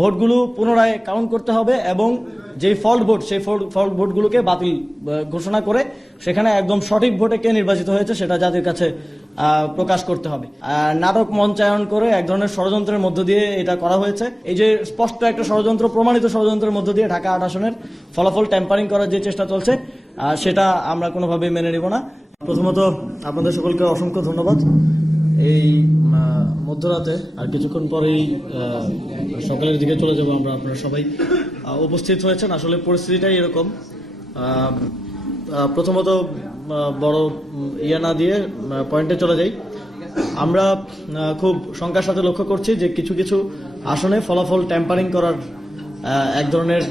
ভোটগুলো পুনরায় কাউন্ট করতে হবে এবং যে ফল্ট ভোট সেই ফল্ট ভোটগুলোকে বাতিল ঘোষণা করে সেখানে একদম সঠিক ভোটে কে নির্বাচিত হয়েছে সেটা জাতির কাছে প্রকাশ করতে হবে নাটক মঞ্চায়ন করে এক ধরনের ষড়যন্ত্রের মধ্য দিয়ে এটা করা হয়েছে এই যে স্পষ্ট একটা ষড়যন্ত্র প্রমাণিত ষড়যন্ত্রের মধ্য দিয়ে ঢাকা আট আসনের ফলাফল ট্যাম্পারিং করার যে চেষ্টা চলছে সেটা আমরা কোনোভাবেই মেনে নেব না প্রথমত আপনাদের সকলকে অসংখ্য ধন্যবাদ এই মধ্যরাতে আর কিছুক্ষণ পরেই সকালের দিকে চলে যাব আমরা আপনারা সবাই উপস্থিত হয়েছেন আসলে পরিস্থিতিটাই এরকম প্রথমত বড় ইয়ে না দিয়ে পয়েন্টে চলে যাই আমরা খুব শঙ্কার সাথে লক্ষ্য করছি যে কিছু কিছু আসনে ফলাফল ট্যাম্পারিং করার এক ধরনের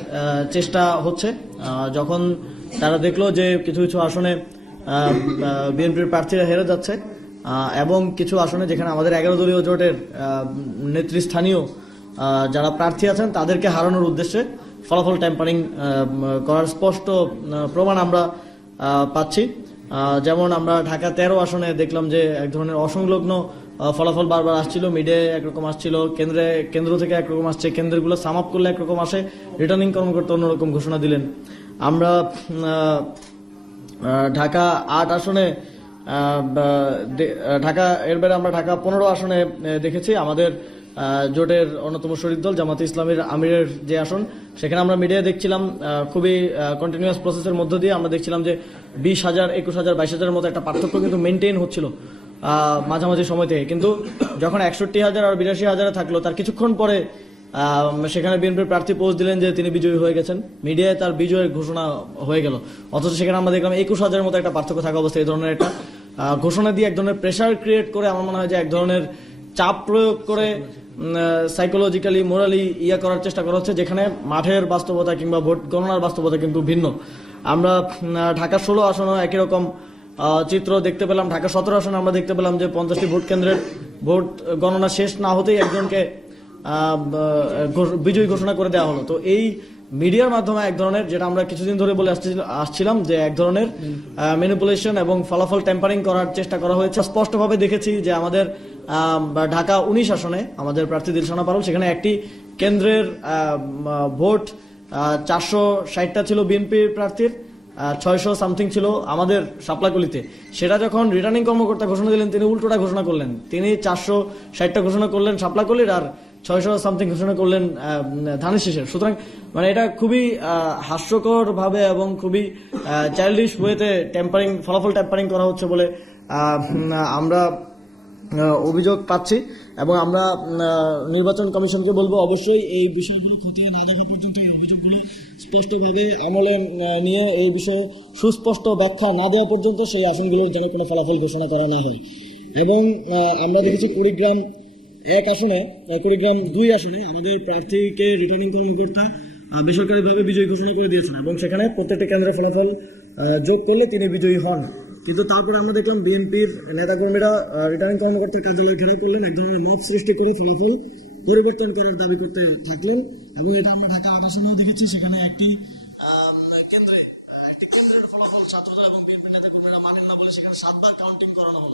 চেষ্টা হচ্ছে যখন তারা দেখলো যে কিছু কিছু আসনে বিএনপির প্রার্থীরা হেরে যাচ্ছে এবং কিছু আসনে যেখানে আমাদের এগারো দলীয় জোটের নেতৃস্থানীয় যারা প্রার্থী আছেন তাদেরকে হারানোর উদ্দেশ্যে ফলাফল ট্যাম্পারিং করার স্পষ্ট প্রমাণ আমরা পাচ্ছি যেমন আমরা ঢাকা তেরো আসনে দেখলাম যে এক ধরনের অসংলগ্ন ফলাফল বারবার আসছিল মিডে একরকম আসছিল কেন্দ্রে কেন্দ্র থেকে একরকম আসছে কেন্দ্রগুলো সাম আপ করলে একরকম আসে রিটার্নিং কর্মকর্তা অন্যরকম ঘোষণা দিলেন আমরা ঢাকা আট আসনে ঢাকা এর বাইরে আমরা ঢাকা পনেরো আসনে দেখেছি আমাদের জোটের অন্যতম শরীর দল জামাত ইসলামের আমিরের যে আসন সেখানে আমরা মিডিয়া দেখছিলাম খুবই কন্টিনিউয়াস প্রসেসের মধ্য দিয়ে আমরা দেখছিলাম যে বিশ হাজার একুশ হাজার বাইশ হাজারের মতো একটা পার্থক্য কিন্তু মেনটেন হচ্ছিল মাঝামাঝি সময় থেকে কিন্তু যখন একষট্টি হাজার আর বিরাশি হাজারে থাকলো তার কিছুক্ষণ পরে সেখানে বিএনপির প্রার্থী পৌঁছ দিলেন যে তিনি বিজয়ী হয়ে গেছেন মিডিয়ায় তার বিজয়ের ঘোষণা হয়ে গেল অথচ সেখানে আমরা দেখলাম একুশ হাজারের মতো একটা পার্থক্য থাকা অবস্থায় এই ধরনের একটা ঘোষণা দিয়ে এক ধরনের প্রেশার ক্রিয়েট করে আমার মনে হয় যে এক ধরনের চাপ প্রয়োগ করে সাইকোলজিক্যালি মোরালি ইয়া করার চেষ্টা করা হচ্ছে যেখানে মাঠের বাস্তবতা কিংবা ভোট গণনার বাস্তবতা কিন্তু ভিন্ন আমরা ঢাকা ষোলো আসনেও একই রকম চিত্র দেখতে পেলাম ঢাকা সতেরো আসনে আমরা দেখতে পেলাম যে পঞ্চাশটি ভোট কেন্দ্রের ভোট গণনা শেষ না হতেই একজনকে বিজয়ী ঘোষণা করে দেওয়া হলো তো এই মিডিয়ার মাধ্যমে এক ধরনের যেটা আমরা কিছুদিন ধরে বলে আসছিলাম যে এক ধরনের ম্যানিপুলেশন এবং ফলাফল টেম্পারিং করার চেষ্টা করা হয়েছে স্পষ্টভাবে দেখেছি যে আমাদের ঢাকা উনিশ আসনে আমাদের প্রার্থী দিলশানা পারুল সেখানে একটি কেন্দ্রের ভোট চারশো ষাটটা ছিল বিএনপি প্রার্থীর ছয়শো সামথিং ছিল আমাদের সাপলাকুলিতে সেটা যখন রিটার্নিং কর্মকর্তা ঘোষণা দিলেন তিনি উল্টোটা ঘোষণা করলেন তিনি চারশো ষাটটা ঘোষণা করলেন সাপলাকুলির আর ছয়শো সামথিং ঘোষণা করলেন ধানের শেষের সুতরাং মানে এটা খুবই হাস্যকর ভাবে এবং খুবই চাইল্ডিশ ওয়েতে টেম্পারিং ফলাফল টেম্পারিং করা হচ্ছে বলে আমরা অভিযোগ পাচ্ছি এবং আমরা নির্বাচন কমিশনকে বলবো অবশ্যই এই বিষয়গুলো ক্ষতি না দেখা পর্যন্ত এই অভিযোগগুলো স্পষ্টভাবে আমলে নিয়ে এই বিষয়ে সুস্পষ্ট ব্যাখ্যা না দেওয়া পর্যন্ত সেই আসনগুলোর যেন কোনো ফলাফল ঘোষণা করা না হয় এবং আমরা দেখেছি কুড়িগ্রাম এক আসনে কুড়িগ্রাম দুই আসনে আমাদের প্রার্থীকে রিটার্নিং কর্মকর্তা বেসরকারিভাবে বিজয়ী ঘোষণা করে দিয়েছেন এবং সেখানে প্রত্যেকটা কেন্দ্রের ফলাফল যোগ করলে তিনি বিজয়ী হন কিন্তু তারপরে আমরা দেখলাম বিএনপির নেতাকর্মীরা রিটার্নিং কর্মকর্তার কার্যালয় ঘেরা করলেন এক ধরনের মত সৃষ্টি করে ফলাফল পরিবর্তন করার দাবি করতে থাকলেন এবং এটা আমরা ঢাকা আদর্শনেও দেখেছি সেখানে একটি কেন্দ্রে একটি কেন্দ্রের ফলাফল ছাত্ররা এবং বিএনপির নেতাকর্মীরা মানেন না বলে সেখানে সাতবার কাউন্টিং করানো হলো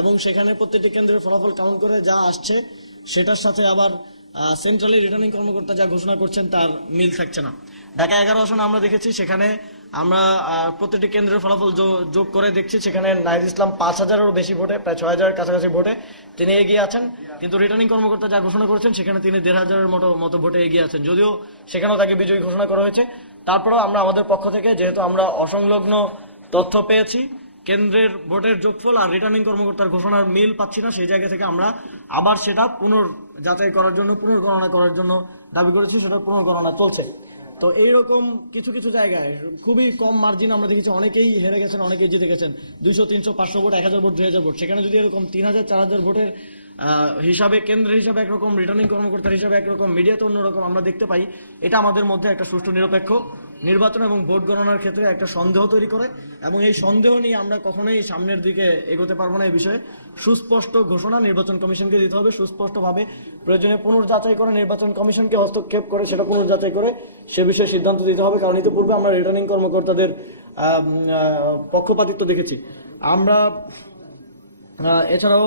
এবং সেখানে প্রত্যেকটি কেন্দ্রের ফলাফল কাউন্ট করে যা আসছে সেটার সাথে আবার সেন্ট্রালি রিটার্নিং কর্মকর্তা যা ঘোষণা করছেন তার মিল থাকছে না ঢাকা এগারো আসনে আমরা দেখেছি সেখানে আমরা প্রতিটি কেন্দ্রের ফলাফল যোগ করে দেখছি সেখানে নাহিদ ইসলাম পাঁচ হাজারেরও বেশি ভোটে প্রায় ছয় হাজারের কাছাকাছি ভোটে তিনি এগিয়ে আছেন কিন্তু রিটার্নিং কর্মকর্তা যা ঘোষণা করেছেন সেখানে তিনি দেড় হাজারের মতো মতো ভোটে এগিয়ে আছেন যদিও সেখানেও তাকে বিজয়ী ঘোষণা করা হয়েছে তারপরেও আমরা আমাদের পক্ষ থেকে যেহেতু আমরা অসংলগ্ন তথ্য পেয়েছি কেন্দ্রের ভোটের যোগফল আর রিটার্নিং কর্মকর্তার ঘোষণার মিল পাচ্ছি না সেই জায়গা থেকে আমরা আবার সেটা পুনর যাচাই করার জন্য পুনর্গণনা করার জন্য দাবি করেছি সেটা পুনর্গণনা চলছে তো এইরকম কিছু কিছু জায়গায় খুবই কম মার্জিন আমরা দেখেছি অনেকেই হেরে গেছেন অনেকেই জিতে গেছেন দুইশো তিনশো পাঁচশো ভোট এক হাজার ভোট দুই হাজার ভোট সেখানে যদি এরকম তিন হাজার চার হাজার ভোটের হিসাবে কেন্দ্র হিসাবে একরকম রিটার্নিং কর্মকর্তার হিসাবে একরকম মিডিয়াতে অন্যরকম আমরা দেখতে পাই এটা আমাদের মধ্যে একটা সুষ্ঠু নিরপেক্ষ নির্বাচন এবং ভোট গণনার ক্ষেত্রে একটা সন্দেহ তৈরি করে এবং এই সন্দেহ নিয়ে আমরা কখনোই সামনের দিকে এগোতে পারবো না এই বিষয়ে সুস্পষ্ট ঘোষণা নির্বাচন কমিশনকে দিতে হবে সুস্পষ্টভাবে প্রয়োজনে পুনর্যাচাই করে নির্বাচন কমিশনকে হস্তক্ষেপ করে সেটা পুনর্যাচাই করে সে বিষয়ে সিদ্ধান্ত দিতে হবে কারণ ইতিপূর্বে আমরা রিটার্নিং কর্মকর্তাদের পক্ষপাতিত্ব দেখেছি আমরা এছাড়াও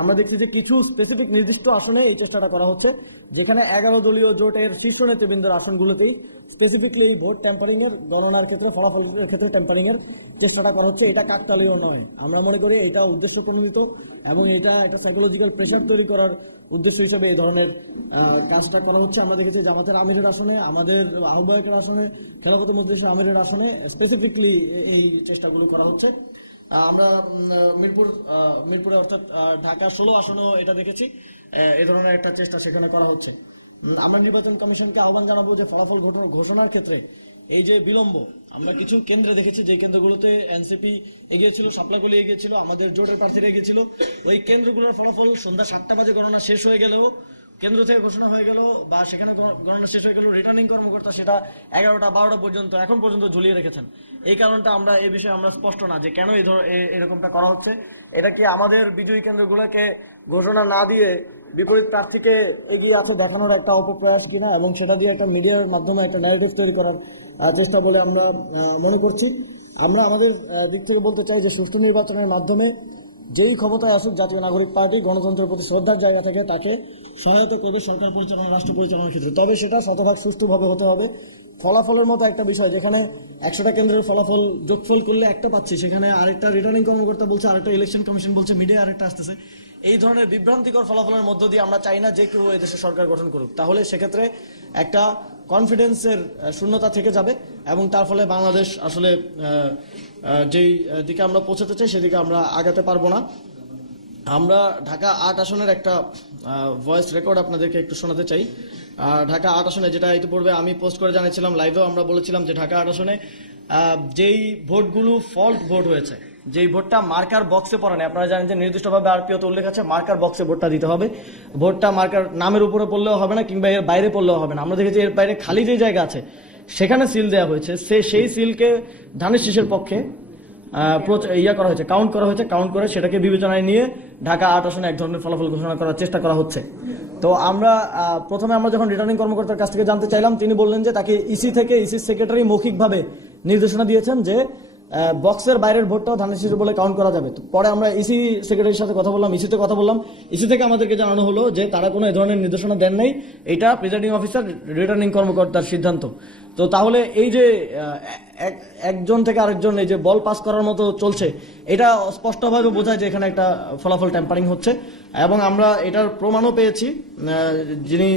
আমরা দেখছি যে কিছু স্পেসিফিক নির্দিষ্ট আসনে এই চেষ্টাটা করা হচ্ছে যেখানে এগারো দলীয় জোটের শীর্ষ নেতৃবৃন্দর আসনগুলোতেই স্পেসিফিকলি এই ভোট ট্যাম্পারিং এর গণনার ক্ষেত্রে ফলাফলের ক্ষেত্রে ট্যাম্পারিং এর চেষ্টাটা করা হচ্ছে এটা কাকতালীয় নয় আমরা মনে করি এটা উদ্দেশ্য প্রণোদিত এবং এটা একটা সাইকোলজিক্যাল প্রেশার তৈরি করার উদ্দেশ্য হিসেবে এই ধরনের কাজটা করা হচ্ছে আমরা দেখেছি জামাতের আমিরের আসনে আমাদের আহ্বায়কের আসনে খেলাফত মধ্যে আমিরের আসনে স্পেসিফিকলি এই চেষ্টাগুলো করা হচ্ছে আমরা মিরপুর মিরপুরে অর্থাৎ ঢাকা ষোলো আসনেও এটা দেখেছি এ ধরনের একটা চেষ্টা সেখানে করা হচ্ছে আমরা নির্বাচন কমিশনকে আহ্বান জানাবো যে ফলাফল ঘোষণার ক্ষেত্রে এই যে বিলম্ব আমরা কিছু কেন্দ্রে দেখেছি যে কেন্দ্রগুলোতে এনসিপি এগিয়েছিল সাপলাগুলি এগিয়েছিল আমাদের জোটের প্রার্থীরা এগিয়েছিল ওই কেন্দ্রগুলোর ফলাফল সন্ধ্যা সাতটা বাজে গণনা শেষ হয়ে গেলেও কেন্দ্র থেকে ঘোষণা হয়ে গেল বা সেখানে গণনা শেষ হয়ে গেল রিটার্নিং কর্মকর্তা সেটা এগারোটা বারোটা পর্যন্ত এখন পর্যন্ত ঝুলিয়ে রেখেছেন এই কারণটা আমরা এ বিষয়ে আমরা স্পষ্ট না যে কেন এই ধর এরকমটা করা হচ্ছে এটা কি আমাদের বিজয়ী কেন্দ্রগুলোকে ঘোষণা না দিয়ে বিপরীত প্রার্থীকে এগিয়ে আছে দেখানোর একটা অপপ্রয়াস কিনা এবং সেটা দিয়ে একটা মিডিয়ার মাধ্যমে একটা ন্যারেটিভ তৈরি করার চেষ্টা বলে আমরা মনে করছি আমরা আমাদের দিক থেকে বলতে চাই যে সুষ্ঠু নির্বাচনের মাধ্যমে যেই ক্ষমতায় আসুক জাতীয় নাগরিক পার্টি গণতন্ত্রের প্রতি শ্রদ্ধার জায়গা থেকে তাকে সহায়তা করবে সরকার পরিচালনা রাষ্ট্র পরিচালনার ক্ষেত্রে তবে সেটা শতভাগ সুষ্ঠুভাবে হতে হবে ফলাফলের মতো একটা বিষয় যেখানে একশোটা কেন্দ্রের ফলাফল যোগফল করলে একটা পাচ্ছি সেখানে আরেকটা রিটার্নিং কর্মকর্তা বলছে আরেকটা ইলেকশন কমিশন বলছে মিডিয়া আরেকটা আসতেছে এই ধরনের বিভ্রান্তিকর ফলাফলের মধ্য দিয়ে আমরা চাই না যে কেউ এদেশে সরকার গঠন করুক তাহলে সেক্ষেত্রে একটা কনফিডেন্সের শূন্যতা থেকে যাবে এবং তার ফলে বাংলাদেশ আসলে যেই দিকে আমরা পৌঁছাতে চাই সেদিকে আমরা আগাতে পারবো না আমরা ঢাকা আট আসনের একটা ভয়েস রেকর্ড আপনাদেরকে একটু শোনাতে চাই ঢাকা আট আসনে যেটা ইতিপূর্বে আমি পোস্ট করে জানিয়েছিলাম লাইভেও আমরা বলেছিলাম যে ঢাকা আট আসনে যেই ভোটগুলো ফল্ট ভোট হয়েছে যেই ভোটটা মার্কার বক্সে পড়া নেই আপনারা জানেন যে নির্দিষ্টভাবে আরপিওতে উল্লেখ আছে মার্কার বক্সে ভোটটা দিতে হবে ভোটটা মার্কার নামের উপরে পড়লেও হবে না কিংবা এর বাইরে পড়লেও হবে না আমরা দেখেছি এর বাইরে খালি যে জায়গা আছে সেখানে সিল দেওয়া হয়েছে সে সেই সিলকে ধানের শীষের পক্ষে ইয়া করা হয়েছে কাউন্ট করা হয়েছে কাউন্ট করে সেটাকে বিবেচনায় নিয়ে ঢাকা আট আসনে এক ধরনের ফলাফল ঘোষণা করার চেষ্টা করা হচ্ছে তো আমরা প্রথমে আমরা যখন রিটার্নিং কর্মকর্তার কাছ থেকে জানতে চাইলাম তিনি বললেন যে তাকে ইসি e থেকে ইসির e সেক্রেটারি মৌখিকভাবে নির্দেশনা দিয়েছেন যে বক্সের বাইরের ভোটটাও ধানের শিশু বলে কাউন্ট করা যাবে তো পরে আমরা ইসি e সেক্রেটারির সাথে কথা বললাম ইসিতে কথা বললাম ইসি থেকে আমাদেরকে জানানো হলো যে তারা কোনো এ ধরনের নির্দেশনা দেন নাই এটা প্রিজাইডিং অফিসার রিটার্নিং কর্মকর্তার সিদ্ধান্ত তো তাহলে এই যে একজন থেকে আরেকজন এই যে বল পাস করার মতো চলছে এটা স্পষ্টভাবে বোঝায় যে এখানে একটা ফলাফল ট্যাম্পারিং হচ্ছে এবং আমরা এটার প্রমাণও পেয়েছি যিনি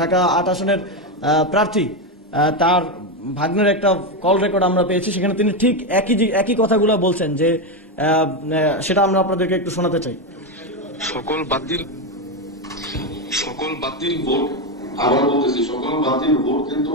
ঢাকা আট আসনের প্রার্থী তার ভাগ্নের একটা কল রেকর্ড আমরা পেয়েছি সেখানে তিনি ঠিক একই একই কথাগুলো বলছেন যে সেটা আমরা আপনাদেরকে একটু শোনাতে চাই সকল বাতিল সকল বাতিল ভোট আবার বলতেছি সকল বাতিল ভোট কিন্তু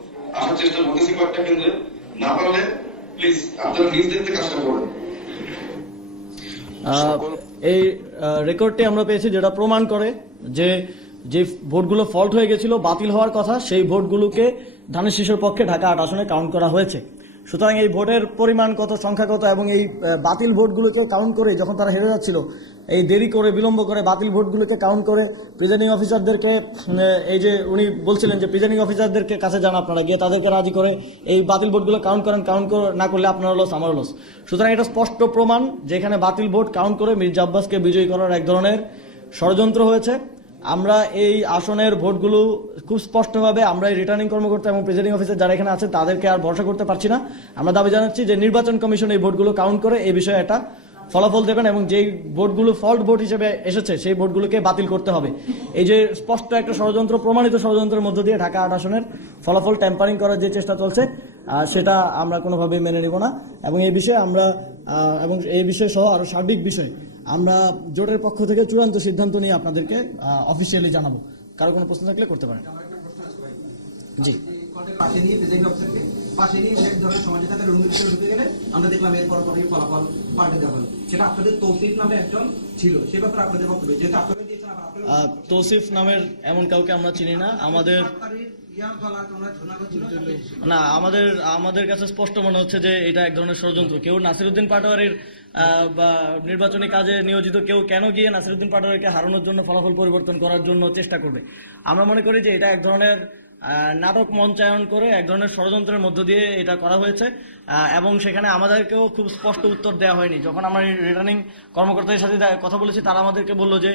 আসার চেষ্টা কয়েকটা কেন্দ্রে না পারলে প্লিজ আপনারা নিজ দেখতে কাজটা এই রেকর্ডটি আমরা পেয়েছি যেটা প্রমাণ করে যে যে ভোটগুলো ফল্ট হয়ে গেছিল বাতিল হওয়ার কথা সেই ভোটগুলোকে ধানের শিশুর পক্ষে ঢাকা আট আসনে কাউন্ট করা হয়েছে সুতরাং এই ভোটের পরিমাণ কত সংখ্যা কত এবং এই বাতিল ভোটগুলোকে কাউন্ট করে যখন তারা হেরে যাচ্ছিল এই দেরি করে বিলম্ব করে বাতিল ভোটগুলোকে কাউন্ট করে প্রিজাইনিং অফিসারদেরকে এই যে উনি বলছিলেন যে প্রিজাইনিং অফিসারদেরকে কাছে যান আপনারা গিয়ে তাদেরকে রাজি করে এই বাতিল ভোটগুলো কাউন্ট করেন কাউন্ট না করলে আপনার লস আমার লস সুতরাং এটা স্পষ্ট প্রমাণ যেখানে বাতিল ভোট কাউন্ট করে মির্জা আব্বাসকে বিজয়ী করার এক ধরনের ষড়যন্ত্র হয়েছে আমরা এই আসনের ভোটগুলো খুব স্পষ্টভাবে আমরা এই রিটার্নিং কর্মকর্তা এবং প্রেসিডিং অফিসার যারা এখানে আছে তাদেরকে আর ভরসা করতে পারছি না আমরা দাবি জানাচ্ছি যে নির্বাচন কমিশন এই ভোটগুলো কাউন্ট করে এই বিষয়ে একটা ফলাফল দেবেন এবং যেই ভোটগুলো ফল্ট ভোট হিসেবে এসেছে সেই ভোটগুলোকে বাতিল করতে হবে এই যে স্পষ্ট একটা ষড়যন্ত্র প্রমাণিত ষড়যন্ত্রের মধ্য দিয়ে ঢাকা আট আসনের ফলাফল ট্যাম্পারিং করার যে চেষ্টা চলছে সেটা আমরা কোনোভাবেই মেনে নিব না এবং এই বিষয়ে আমরা এবং এই বিষয় সহ আরও সার্বিক বিষয় আমরা জোটের পক্ষ থেকে চূড়ান্ত সিদ্ধান্ত নিয়ে আপনাদেরকে অফিসিয়ালি জানাবো কারো কোনো প্রশ্ন থাকলে করতে পারেন জি তোসিফ নামের এমন কাউকে আমরা চিনি না আমাদের না আমাদের আমাদের কাছে স্পষ্ট মনে হচ্ছে যে এটা এক ধরনের ষড়যন্ত্র কেউ নাসিরুদ্দিন পাটোয়ারির বা নির্বাচনী কাজে নিয়োজিত কেউ কেন গিয়ে নাসিরুদ্দিন পাটোয়ারিকে হারানোর জন্য ফলাফল পরিবর্তন করার জন্য চেষ্টা করবে আমরা মনে করি যে এটা এক ধরনের নাটক মঞ্চায়ন করে এক ধরনের ষড়যন্ত্রের মধ্য দিয়ে এটা করা হয়েছে এবং সেখানে আমাদেরকেও খুব স্পষ্ট উত্তর দেওয়া হয়নি যখন আমরা রিটার্নিং কর্মকর্তাদের সাথে কথা বলেছি তারা আমাদেরকে বললো যে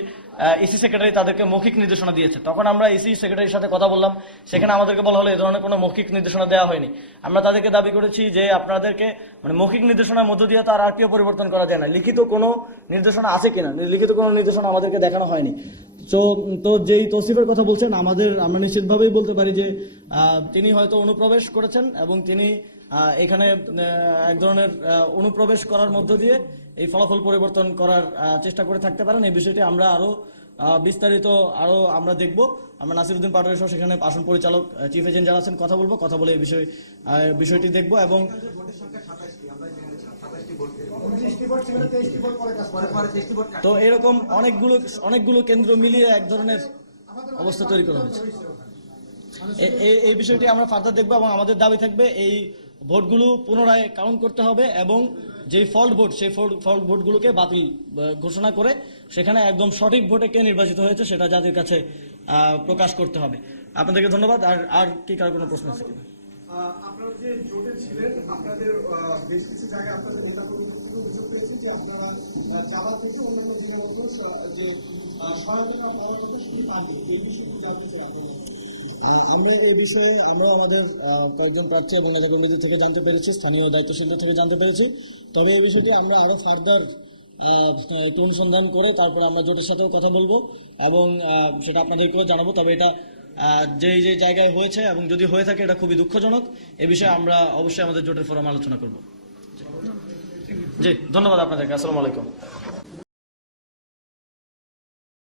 ইসি সেক্রেটারি তাদেরকে মৌখিক নির্দেশনা দিয়েছে তখন আমরা ইসি সেক্রেটারির সাথে কথা বললাম সেখানে আমাদেরকে বলা হলো এ ধরনের কোনো মৌখিক নির্দেশনা দেওয়া হয়নি আমরা তাদেরকে দাবি করেছি যে আপনাদেরকে মানে মৌখিক নির্দেশনার মধ্য দিয়ে তার আরপিও পরিবর্তন করা যায় না লিখিত কোনো নির্দেশনা আছে কিনা লিখিত কোনো নির্দেশনা আমাদেরকে দেখানো হয়নি তো তো যেই তসিফের কথা বলছেন আমাদের আমরা নিশ্চিতভাবেই বলতে পারি যে তিনি হয়তো অনুপ্রবেশ করেছেন এবং তিনি এখানে এক ধরনের অনুপ্রবেশ করার মধ্য দিয়ে এই ফলাফল পরিবর্তন করার চেষ্টা করে থাকতে পারেন এই বিষয়টি আমরা আরও বিস্তারিত আরও আমরা দেখব আমরা নাসিরুদ্দিন পাটোয়ারি সহ সেখানে আসন পরিচালক চিফ এজেন্ট যারা আছেন কথা বলবো কথা বলে এই বিষয় বিষয়টি দেখব এবং তো এরকম অনেকগুলো অনেকগুলো কেন্দ্র মিলিয়ে এক ধরনের অবস্থা তৈরি করা হয়েছে এই বিষয়টি আমরা ফার্দার দেখব এবং আমাদের দাবি থাকবে এই ভোটগুলো পুনরায় কাউন্ট করতে হবে এবং যে ফল্ট ভোট সেই ফল্ট ভোটগুলোকে বাতিল ঘোষণা করে সেখানে একদম সঠিক ভোটে কে নির্বাচিত হয়েছে সেটা জাতির কাছে প্রকাশ করতে হবে আপনাদেরকে ধন্যবাদ আর আর কি কারো কোনো প্রশ্ন আছে কিনা আপনারা যে জোটে ছিলেন আপনাদের বেশ কিছু জায়গায় আপনাদের নেতা কর্মীদের অভিযোগ পেয়েছেন যে আপনারা থেকে অন্যান্য যে সহায়তা পাওয়ার সেটি পাননি এই জানতে চাই আমরা এই বিষয়ে আমরা আমাদের কয়েকজন প্রার্থী এবং নেতাকর্মীদের থেকে জানতে পেরেছি স্থানীয় দায়িত্বশীলদের থেকে জানতে পেরেছি তবে এই বিষয়টি আমরা আরও ফার্দার একটু অনুসন্ধান করে তারপরে আমরা জোটের সাথেও কথা বলবো এবং সেটা আপনাদেরকেও জানাবো তবে এটা যেই যে জায়গায় হয়েছে এবং যদি হয়ে থাকে এটা খুবই দুঃখজনক এ বিষয়ে আমরা অবশ্যই আমাদের জোটের ফোরাম আলোচনা করব জি ধন্যবাদ আপনাদেরকে আসসালামু আলাইকুম